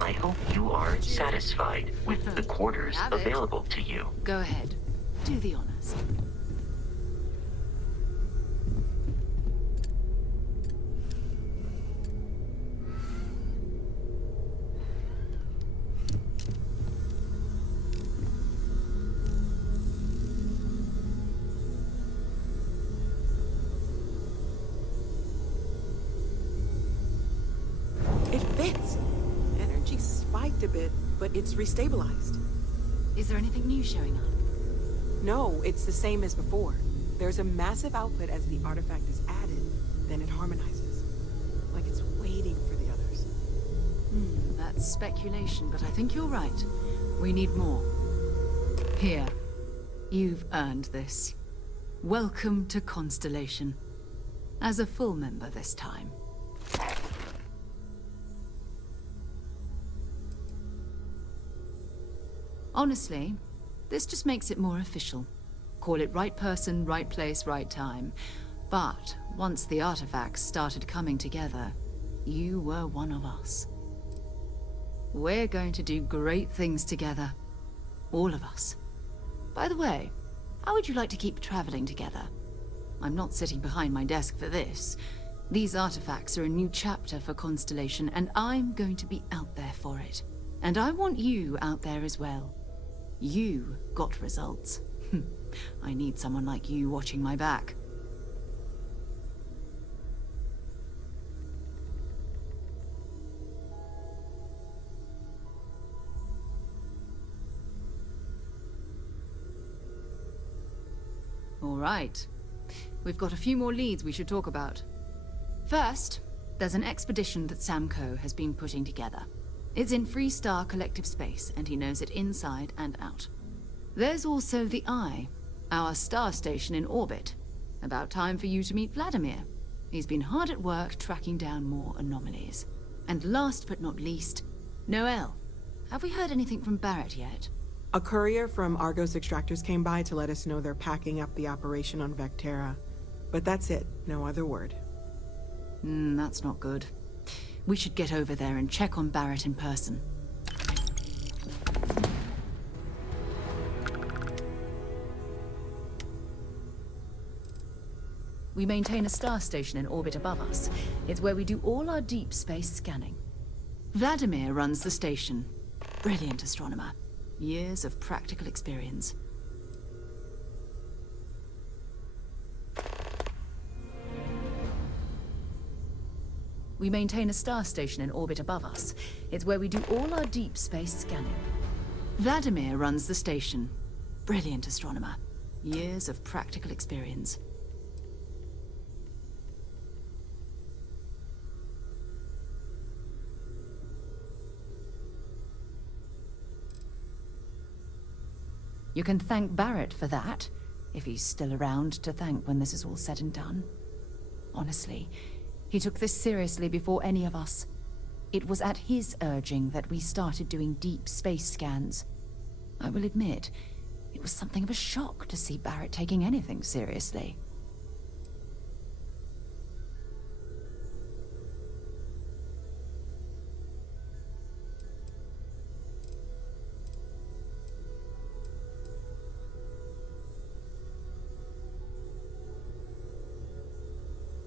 I hope you are satisfied with the quarters Have it. available to you. Go ahead. Do the honors. It fits. Energy spiked a bit, but it's restabilized. Is there anything new showing up? No, it's the same as before. There's a massive output as the artifact is added, then it harmonizes. Like it's waiting for the others. That's speculation, but I think you're right. We need more. Here. You've earned this. Welcome to Constellation. As a full member this time. Honestly, this just makes it more official. Call it right person, right place, right time. But once the artifacts started coming together, you were one of us. We're going to do great things together. All of us. By the way, how would you like to keep traveling together? I'm not sitting behind my desk for this. These artifacts are a new chapter for Constellation, and I'm going to be out there for it. And I want you out there as well. You got results. I need someone like you watching my back. All right. We've got a few more leads we should talk about. First, there's an expedition that Samco has been putting together. It's in Freestar Collective Space, and he knows it inside and out. There's also the Eye, our star station in orbit. About time for you to meet Vladimir. He's been hard at work tracking down more anomalies. And last but not least, Noel. Have we heard anything from Barrett yet? A courier from Argos Extractors came by to let us know they're packing up the operation on Vectera. But that's it, no other word. That's not good. We should get over there and check on Barrett in person. We maintain a star station in orbit above us. It's where we do all our deep space scanning. Vladimir runs the station. Brilliant astronomer. Years of practical experience. We maintain a star station in orbit above us. It's where we do all our deep space scanning. Vladimir runs the station. Brilliant astronomer. Years of practical experience. You can thank Barrett for that, if he's still around to thank when this is all said and done. Honestly, he took this seriously before any of us. It was at his urging that we started doing deep space scans. I will admit, it was something of a shock to see Barrett taking anything seriously.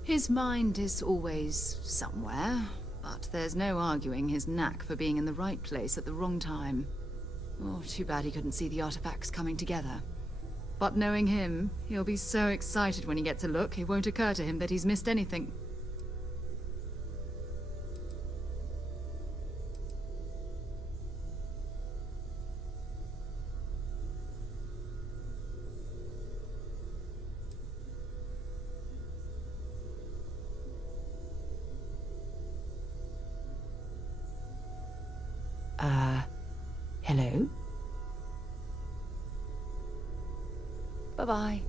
His mind is always somewhere, but there's no arguing his knack for being in the right place at the wrong time. Oh, too bad he couldn't see the artifacts coming together. But knowing him, he'll be so excited when he gets a look, it won't occur to him that he's missed anything. Hello? Bye-bye.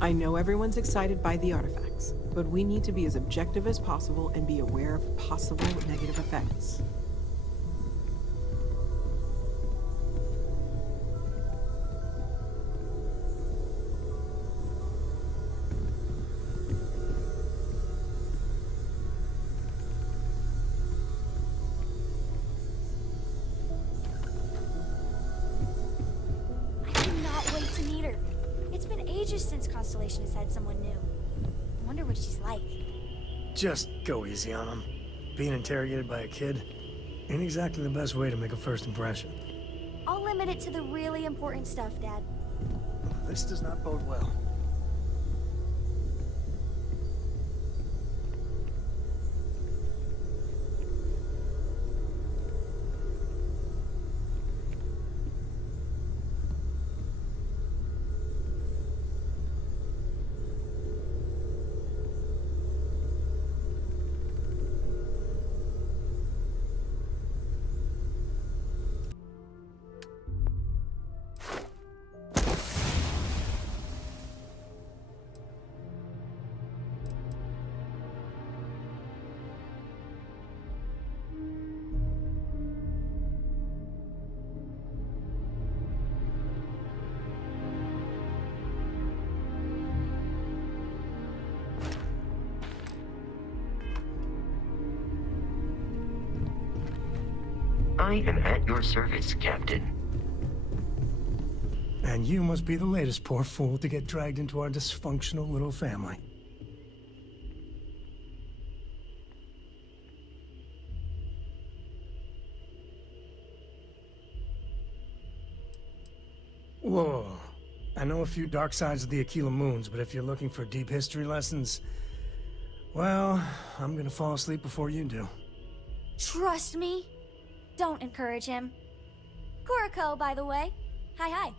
I know everyone's excited by the artifacts, but we need to be as objective as possible and be aware of possible negative effects. ages since Constellation has had someone new. I wonder what she's like. Just go easy on him. Being interrogated by a kid ain't exactly the best way to make a first impression. I'll limit it to the really important stuff, Dad. This does not bode well. I am at your service, Captain. And you must be the latest poor fool to get dragged into our dysfunctional little family. Whoa. I know a few dark sides of the Aquila Moons, but if you're looking for deep history lessons, well, I'm gonna fall asleep before you do. Trust me. Don't encourage him. Kuriko, by the way. Hi.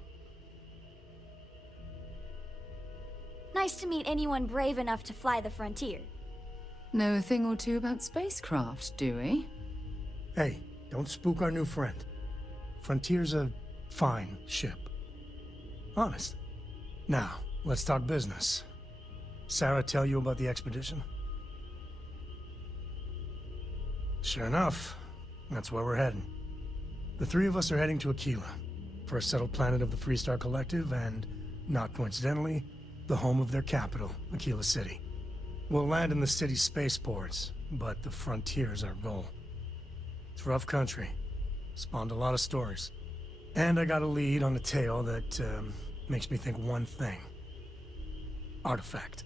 Nice to meet anyone brave enough to fly the frontier. Know a thing or two about spacecraft, do we? Hey, don't spook our new friend. Frontier's a fine ship. Honest. Now, let's talk business. Sarah tell you about the expedition? Sure enough, that's where we're heading. The three of us are heading to Aquila, for a settled planet of the Freestar Collective and, not coincidentally, the home of their capital, Aquila City. We'll land in the city's spaceports, but the frontier's our goal. It's rough country. Spawned a lot of stories. And I got a lead on a tale that makes me think one thing. Artifact.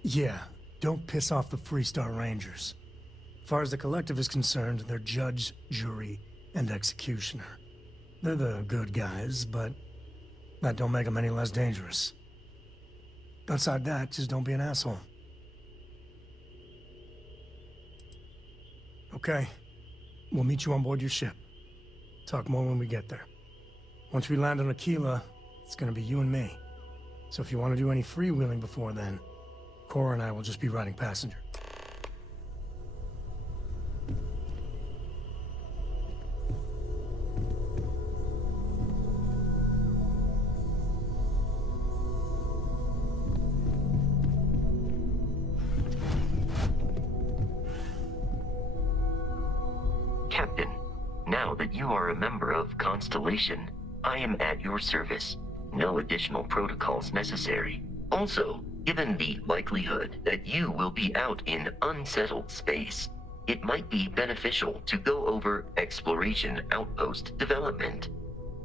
Yeah, don't piss off the Freestar Rangers. As far as the Collective is concerned, they're judge, jury, and executioner. They're the good guys, but that don't make them any less dangerous. Outside that, just don't be an asshole. Okay. We'll meet you on board your ship. Talk more when we get there. Once we land on Aquila, it's gonna be you and me. So if you want to do any freewheeling before then, Cora and I will just be riding passenger. Captain, now that you are a member of Constellation, I am at your service. No additional protocols necessary. Also, given the likelihood that you will be out in unsettled space, it might be beneficial to go over exploration outpost development,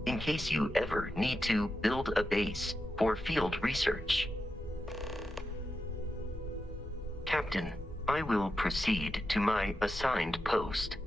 in case you ever need to build a base for field research. Captain, I will proceed to my assigned post.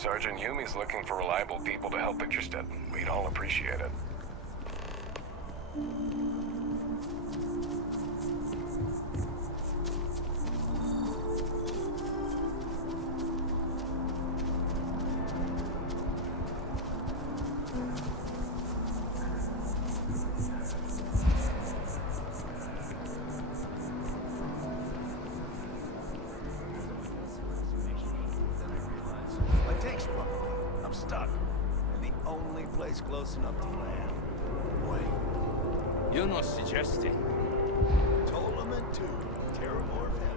Sergeant Yumi's looking for reliable people to help Victorstead. We'd all appreciate it. My tank's broken. I'm stuck. And the only place close enough to land. Wait. You're not suggesting. Tolement 2. Terramorph Heaven.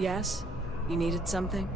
Yes? You needed something?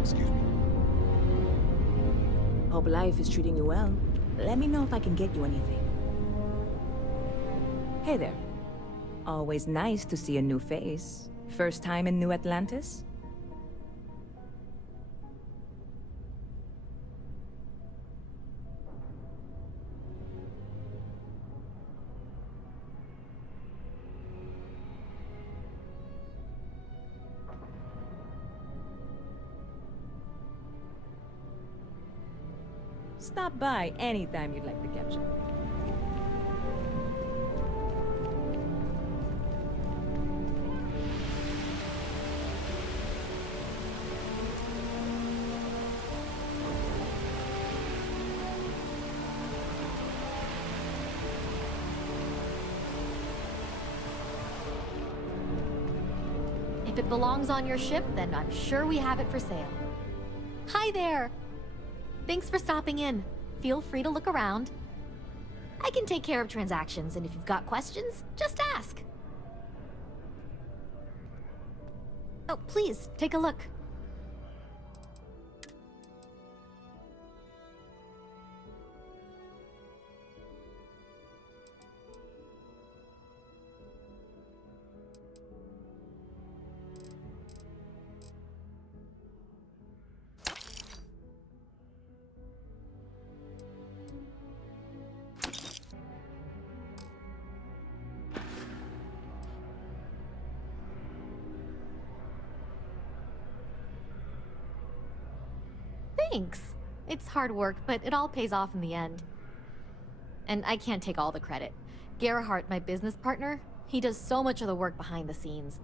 Excuse me. Hope life is treating you well. Let me know if I can get you anything. Hey there. Always nice to see a new face. First time in New Atlantis? Stop by anytime you'd like to catch up. If it belongs on your ship, then I'm sure we have it for sale. Hi there! Thanks for stopping in. Feel free to look around. I can take care of transactions, and if you've got questions, just ask. Oh, please, take a look. Thanks. It's hard work, but it all pays off in the end. And I can't take all the credit. Gerhardt, my business partner, he does so much of the work behind the scenes.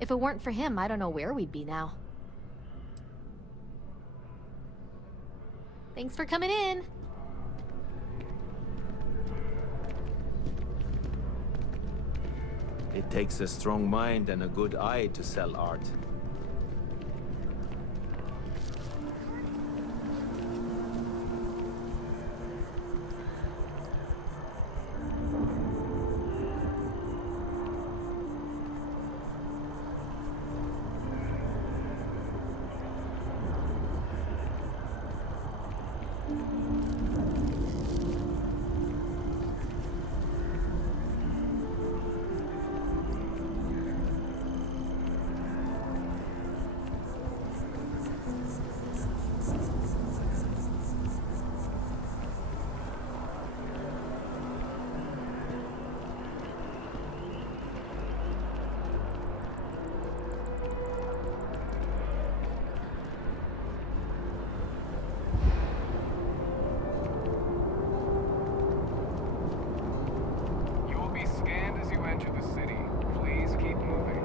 If it weren't for him, I don't know where we'd be now. Thanks for coming in. It takes a strong mind and a good eye to sell art. You will be scanned as you enter the city. Please keep moving.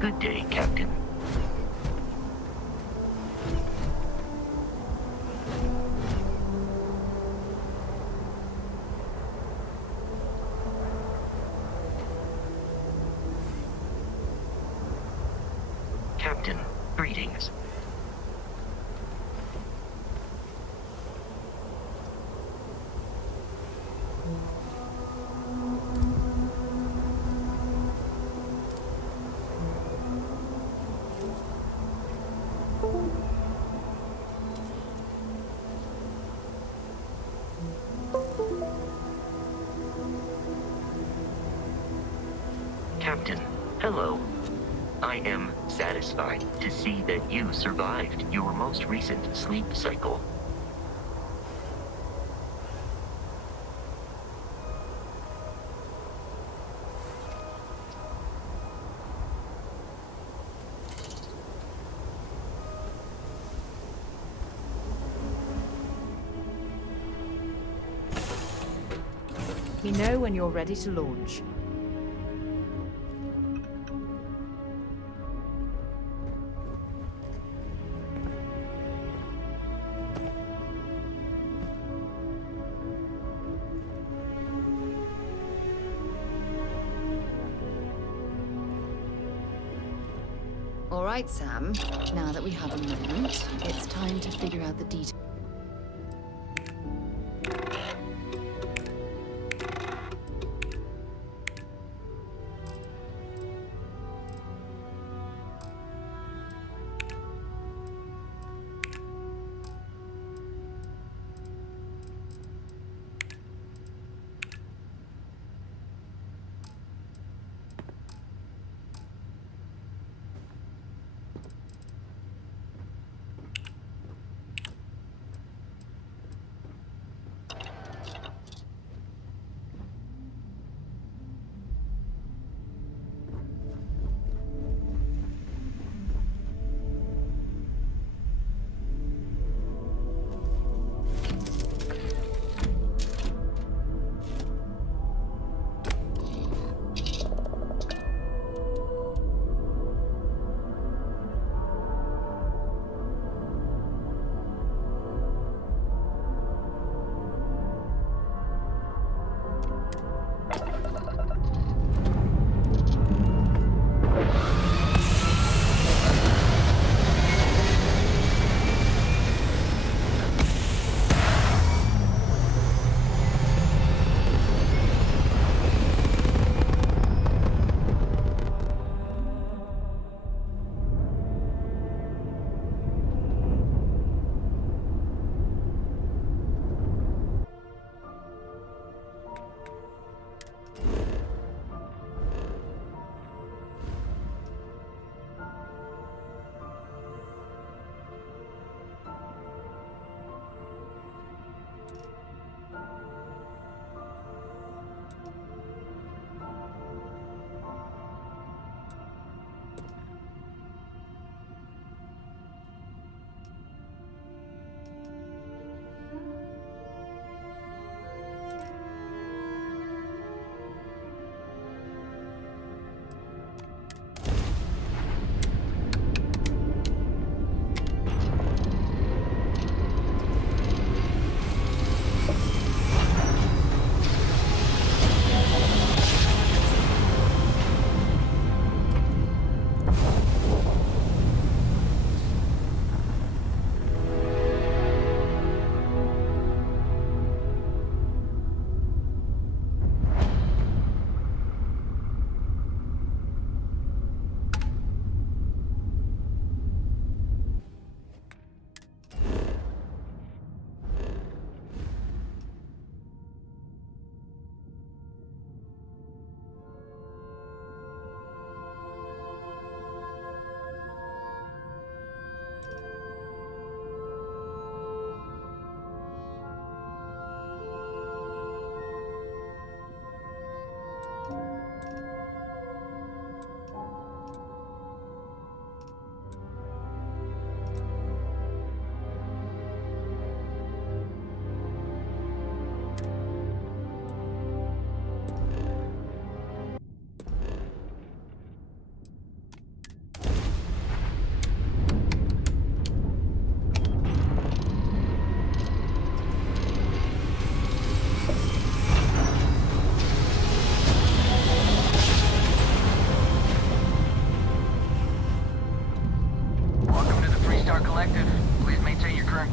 Good day, Captain. Captain, greetings. Captain, hello. I am satisfied to see that you survived your most recent sleep cycle. We know when you're ready to launch. All right, Sam. Now that we have a moment, it's time to figure out the details.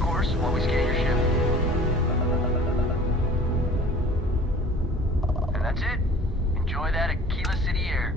course, while we scan your ship. And that's it. Enjoy that Aquila City air.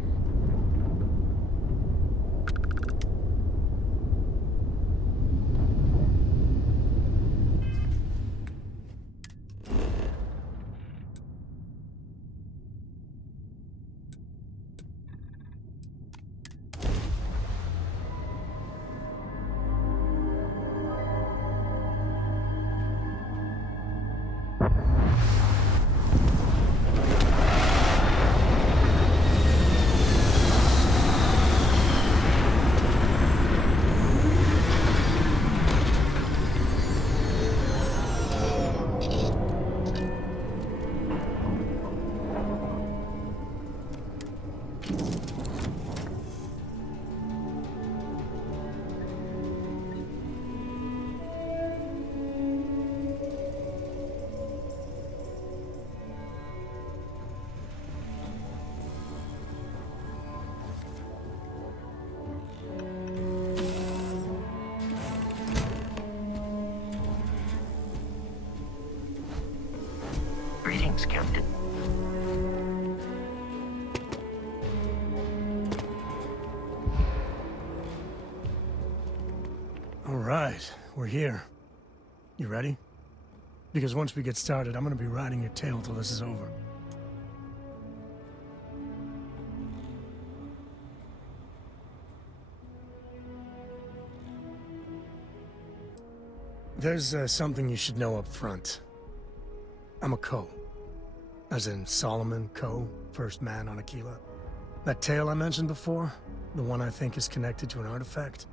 Greetings, Captain. All right, we're here. You ready? Because once we get started, I'm gonna be riding your tail till this is over. There's something you should know up front. I'm a Ko. As in Solomon Ko, first man on Aquila. That tale I mentioned before, the one I think is connected to an artifact,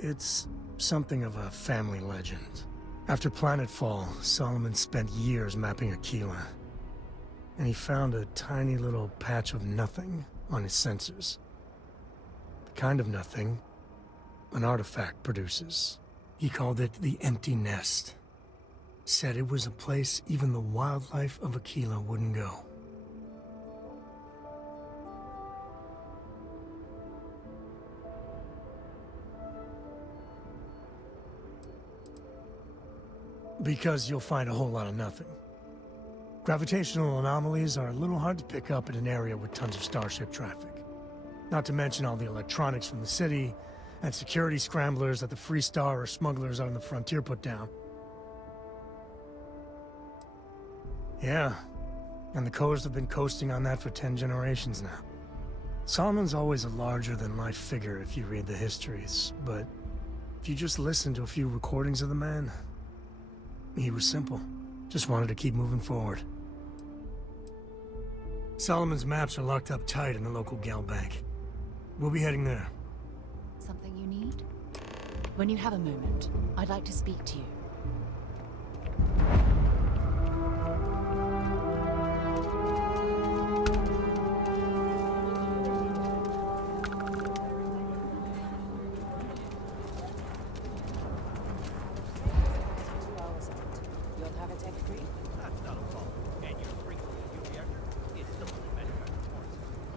it's something of a family legend. After planetfall, Solomon spent years mapping Aquila, and he found a tiny little patch of nothing on his sensors. The kind of nothing an artifact produces. He called it the Empty Nest. Said it was a place even the wildlife of Aquila wouldn't go. Because you'll find a whole lot of nothing. Gravitational anomalies are a little hard to pick up in an area with tons of starship traffic. Not to mention all the electronics from the city, and security scramblers that the Free Star or smugglers out on the frontier put down. Yeah, and the Coast have been coasting on that for 10 generations now. Solomon's always a larger-than-life figure if you read the histories, but if you just listen to a few recordings of the man, he was simple. Just wanted to keep moving forward. Solomon's maps are locked up tight in the local Gal Bank. We'll be heading there. Something you need? When you have a moment, I'd like to speak to you.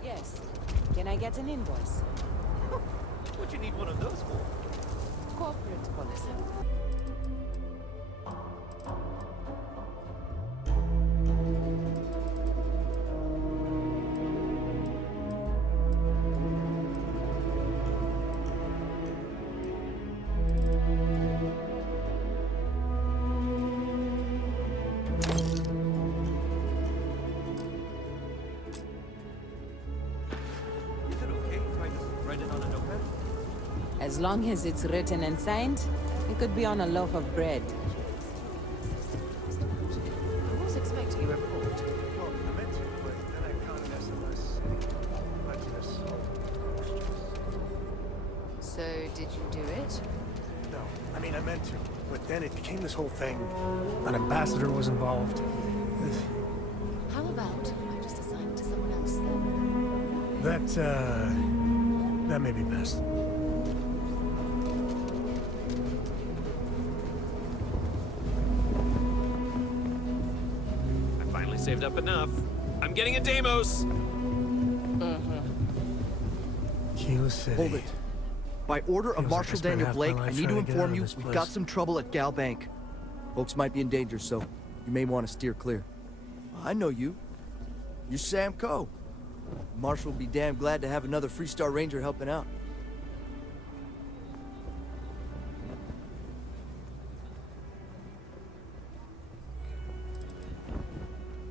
Yes. Can I get an invoice? What'd you need one of those for? Corporate policy. As long as it's written and signed, it could be on a loaf of bread. I was expecting a report. Well, I meant to, but then I caught an SMS. So, did you do it? No, I mean, I meant to, but then it became this whole thing. An ambassador was involved. How about I just assign it to someone else then? That may be best. Saved up enough. I'm getting a Deimos! Aquila City. Hold it. By order of Feels like I Marshal spent Daniel half my Blake, life I need to trying to get out inform of you this we've place. got some trouble at Gal Bank. Folks might be in danger, so you may want to steer clear. I know you. You're Sam Coe. Marshal will be damn glad to have another Freestar Ranger helping out.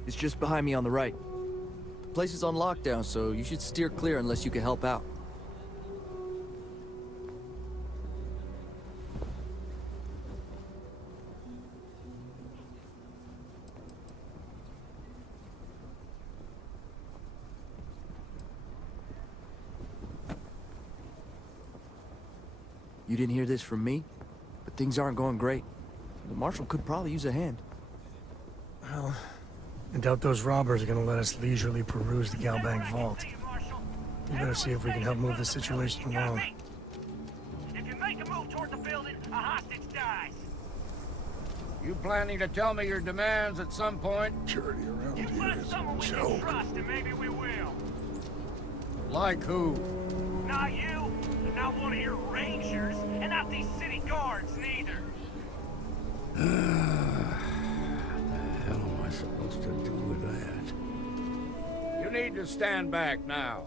It's just behind me on the right. The place is on lockdown, so you should steer clear unless you can help out. You didn't hear this from me, but things aren't going great. The Marshal could probably use a hand. Well, I doubt those robbers are gonna let us leisurely peruse the Galbank vault. We better see if we can help move the situation along. If you make a move toward the building, a hostage dies. You planning to tell me your demands at some point? Security around here is a joke. Trust and maybe we will. Like who? Not you, not one of your rangers, and not these city guards neither. What the hell am I supposed to do with that? You need to stand back now.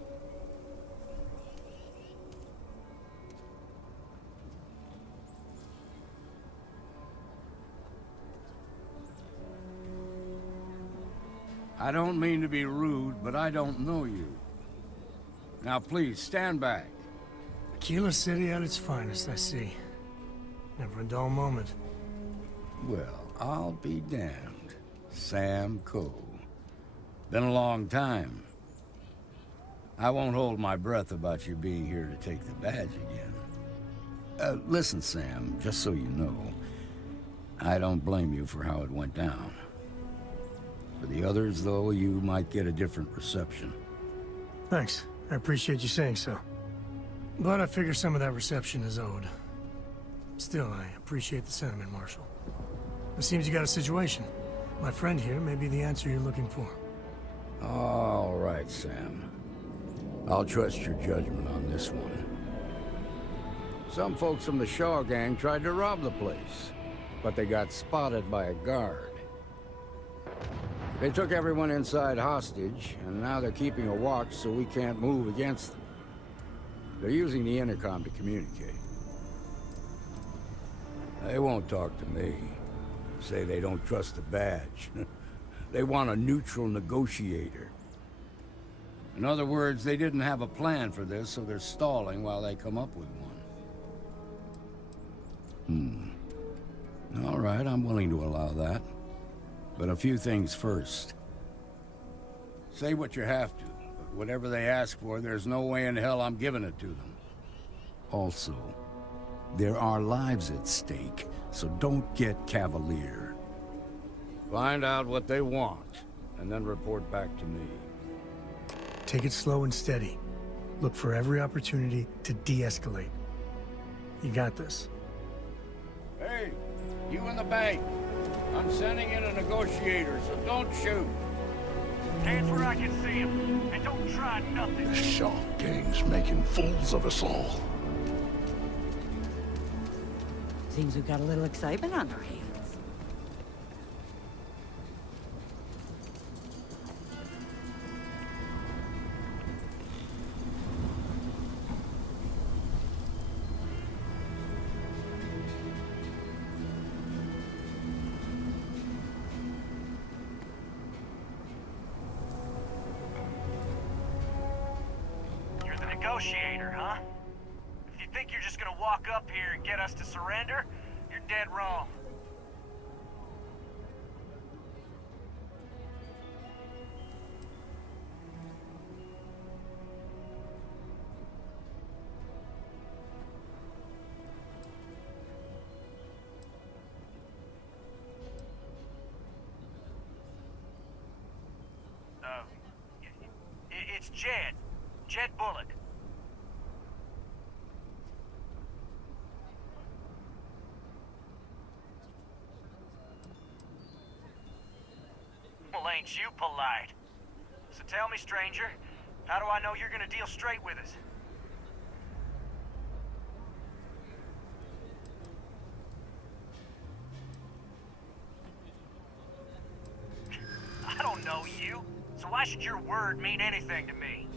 I don't mean to be rude, but I don't know you. Now please, stand back. Aquila City at its finest, I see. Never a dull moment. Well, I'll be damned. Sam Coe. Been a long time. I won't hold my breath about you being here to take the badge again. Listen, Sam, just so you know, I don't blame you for how it went down. For the others, though, you might get a different reception. Thanks. I appreciate you saying so. But I figure some of that reception is owed. Still, I appreciate the sentiment, Marshal. It seems you got a situation. My friend here may be the answer you're looking for. All right, Sam. I'll trust your judgment on this one. Some folks from the Shaw gang tried to rob the place, but they got spotted by a guard. They took everyone inside hostage, and now they're keeping a watch so we can't move against them. They're using the intercom to communicate. They won't talk to me. Say they don't trust the badge. They want a neutral negotiator. In other words, they didn't have a plan for this, so they're stalling while they come up with one. All right, I'm willing to allow that. But a few things first. Say what you have to, but whatever they ask for, there's no way in hell I'm giving it to them. Also, there are lives at stake, so don't get cavalier. Find out what they want, and then report back to me. Take it slow and steady. Look for every opportunity to de-escalate. You got this. Hey, you in the bank. I'm sending in a negotiator, so don't shoot. Hands where I can see him, and don't try nothing. The Shaw gang's making fools of us all. Seems we've got a little excitement on our hands. You're the negotiator, huh? If you think you're just gonna walk up here and get us to surrender, you're dead wrong. It's Jed. Jed Bullock. Well, ain't you polite? So tell me, stranger, how do I know you're gonna deal straight with us? know you, so why should your word mean anything to me?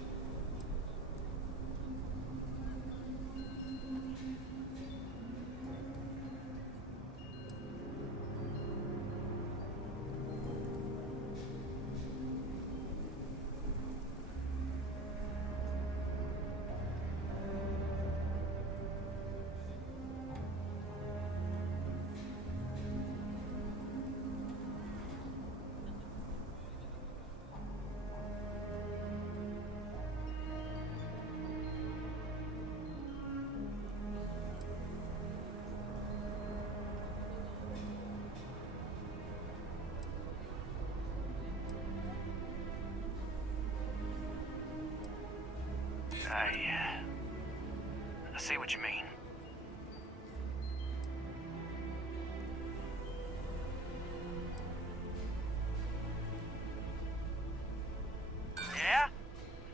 I see what you mean. Yeah?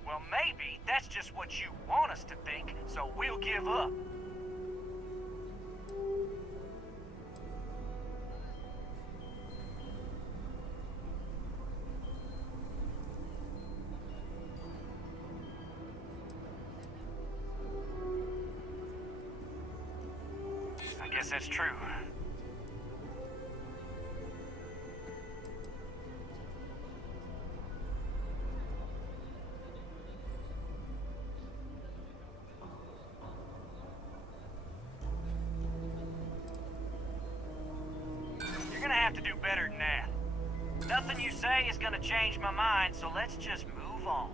Well, maybe that's just what you want us to think, so we'll give up. I guess that's true. You're gonna have to do better than that. Nothing you say is gonna change my mind, so let's just move on.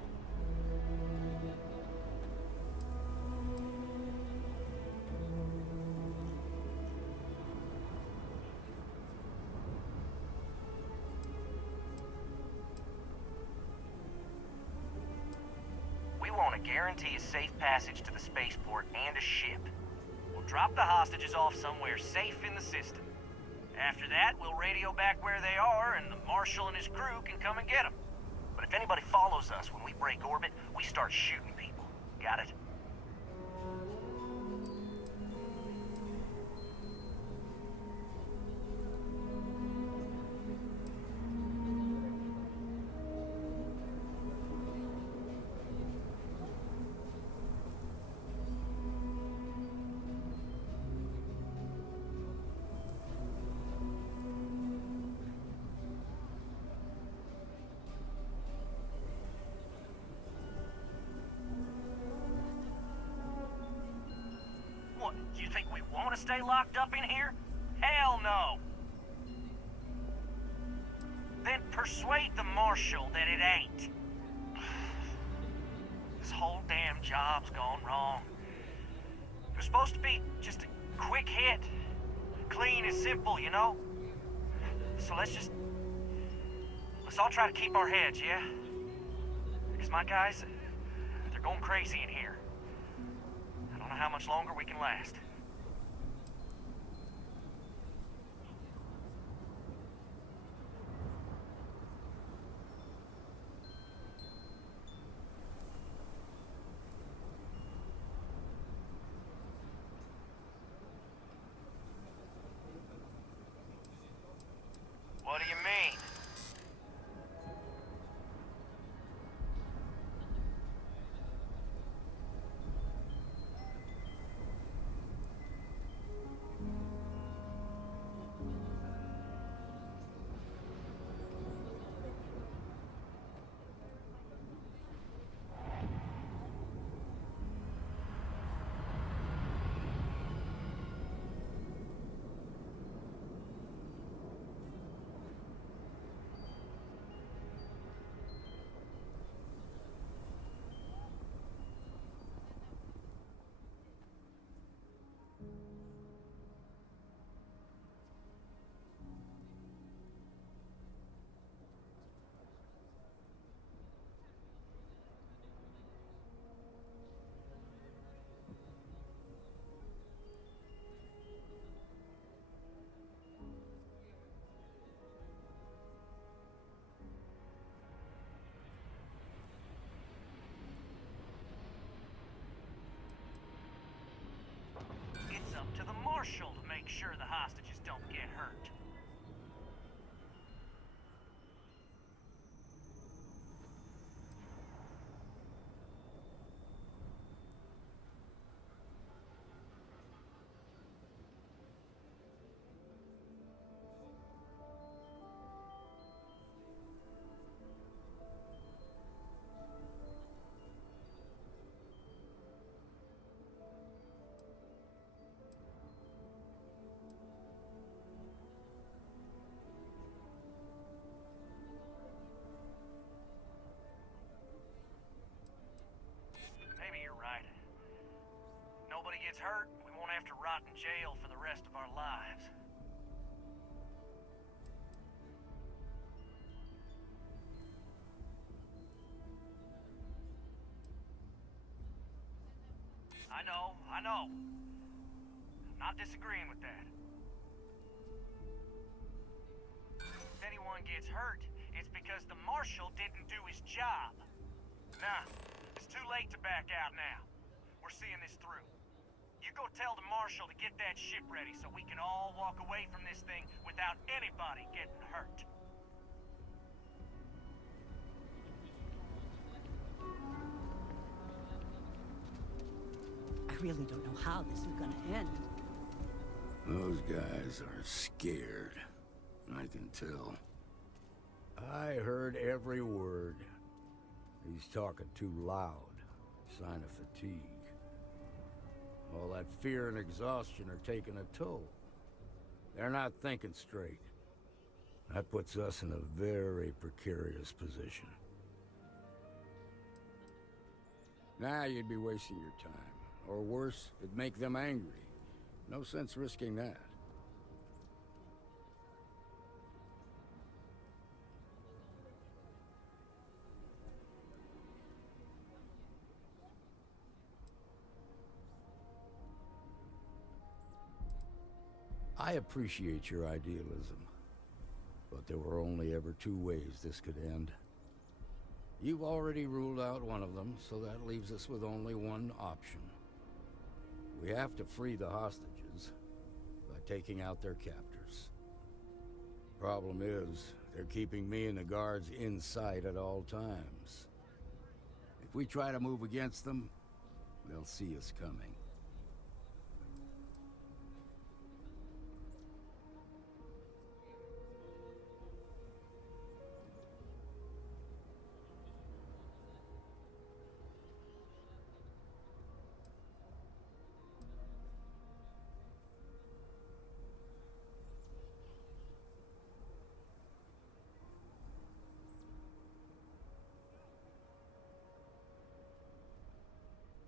We want to guarantee a safe passage to the spaceport and a ship. We'll drop the hostages off somewhere safe in the system. After that, we'll radio back where they are, and the Marshal and his crew can come and get them. But if anybody follows us when we break orbit, we start shooting people. Got it? What, you think we want to stay locked up in here? Hell no! Then persuade the Marshal that it ain't. This whole damn job's gone wrong. It was supposed to be just a quick hit. Clean and simple, you know? So let's all try to keep our heads, yeah? Because my guys, they're going crazy in here. I don't know how much longer we can last. What do you mean? It's up to the Marshal to make sure the hostages don't get hurt. rot in jail for the rest of our lives. I know. I'm not disagreeing with that. If anyone gets hurt, it's because the Marshal didn't do his job. Nah, it's too late to back out now. We're seeing this through. You go tell the Marshal to get that ship ready so we can all walk away from this thing without anybody getting hurt. I really don't know how this is gonna end. Those guys are scared. I can tell. I heard every word. He's talking too loud. Sign of fatigue. All that fear and exhaustion are taking a toll. They're not thinking straight. That puts us in a very precarious position. Now you'd be wasting your time. Or worse, it'd make them angry. No sense risking that. I appreciate your idealism, but there were only ever two ways this could end. You've already ruled out one of them, so that leaves us with only one option. We have to free the hostages by taking out their captors. Problem is, they're keeping me and the guards in sight at all times. If we try to move against them, they'll see us coming.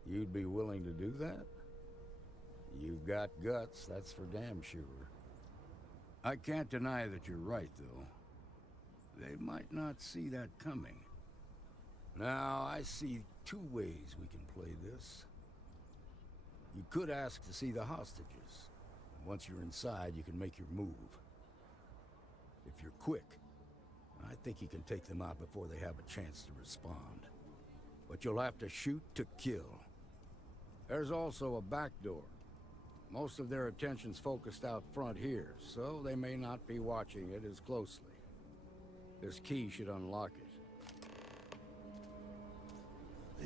You'd be willing to do that? You've got guts, that's for damn sure. I can't deny that you're right, though. They might not see that coming. Now, I see two ways we can play this. You could ask to see the hostages. Once you're inside, you can make your move. If you're quick, I think you can take them out before they have a chance to respond. But you'll have to shoot to kill. There's also a back door. Most of their attention's focused out front here, so they may not be watching it as closely. This key should unlock it.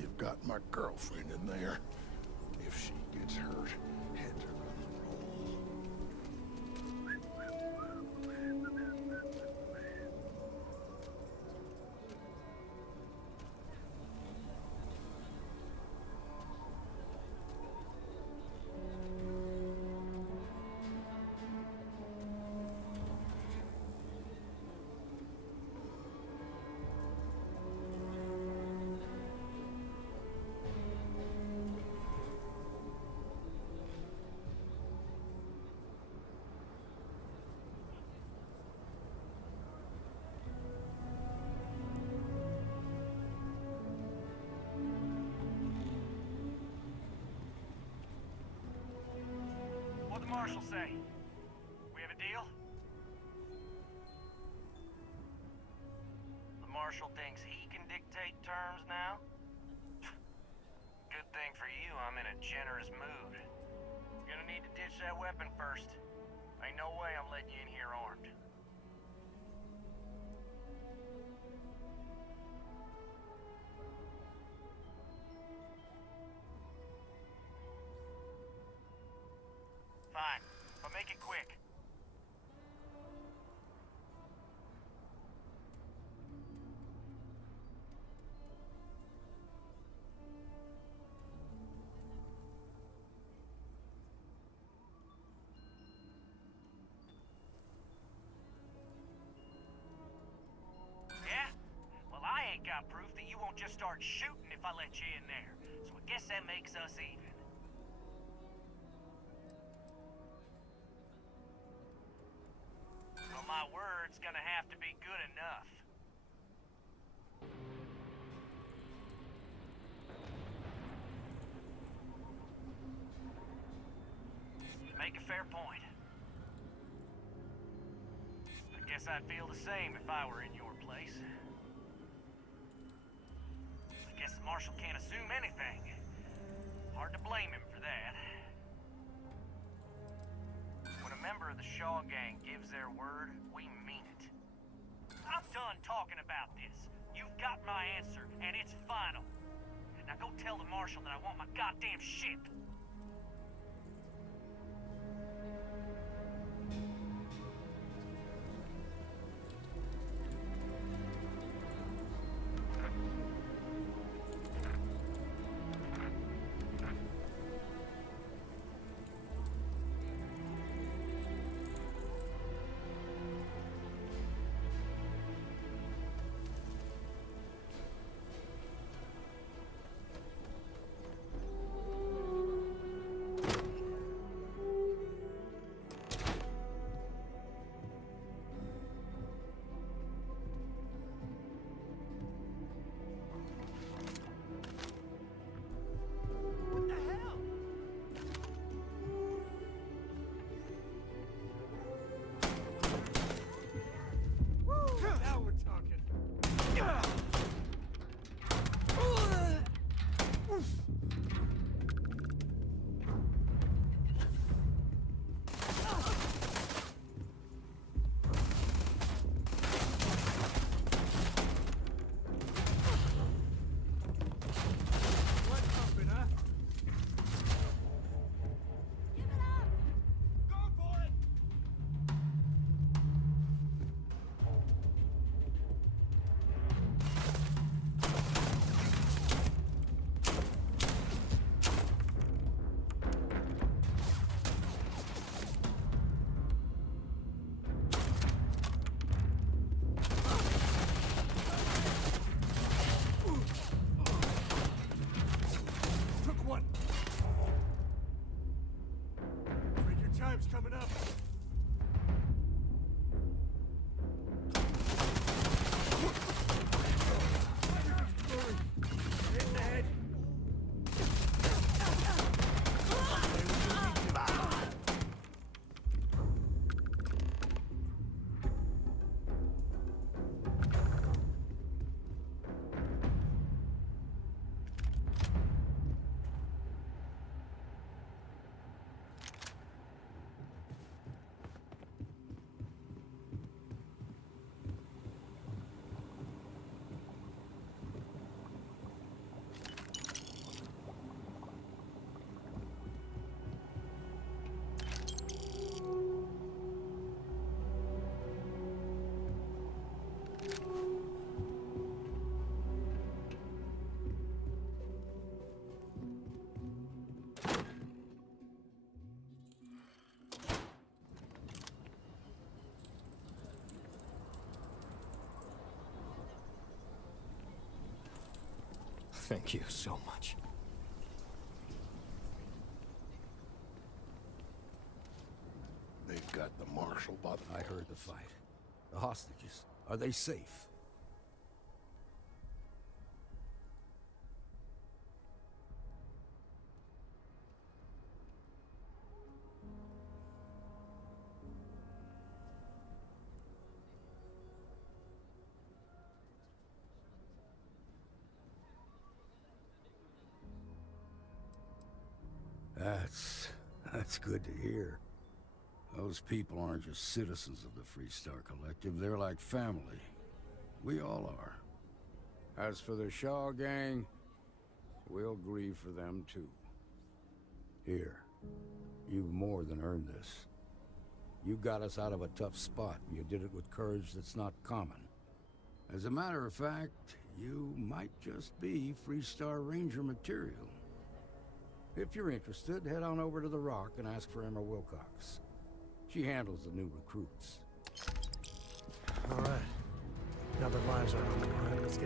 You've got my girlfriend in there. If she gets hurt, heads are gonna roll. What'd the Marshal say? We have a deal? The Marshal thinks he can dictate terms now? Good thing for you, I'm in a generous mood. Gonna need to ditch that weapon first. Ain't no way I'm letting you in here armed. Fine, but make it quick. Yeah? Well, I ain't got proof that you won't just start shooting if I let you in there. So I guess that makes us even. make a fair point. I guess I'd feel the same if I were in your place. I guess the Marshal can't assume anything. Hard to blame him for that. When a member of the Shaw gang gives their word, we mean it. I'm done talking about this. You've got my answer, and it's final. Now go tell the Marshal that I want my goddamn ship. Now we're talking. What pumping, huh? Go for it! Took one. Afraid your time's coming up. Hit the head. Thank you so much. They've got the Marshal by the... I heard the fight. The hostages, are they safe? That's good to hear. Those people aren't just citizens of the Freestar Collective, they're like family. We all are. As for the Shaw gang, we'll grieve for them too. Here, you've more than earned this. You got us out of a tough spot, and you did it with courage that's not common. As a matter of fact, you might just be Freestar Ranger material. If you're interested, head on over to the Rock and ask for Emma Wilcox. She handles the new recruits. All right. Now that lives are on the line, let's get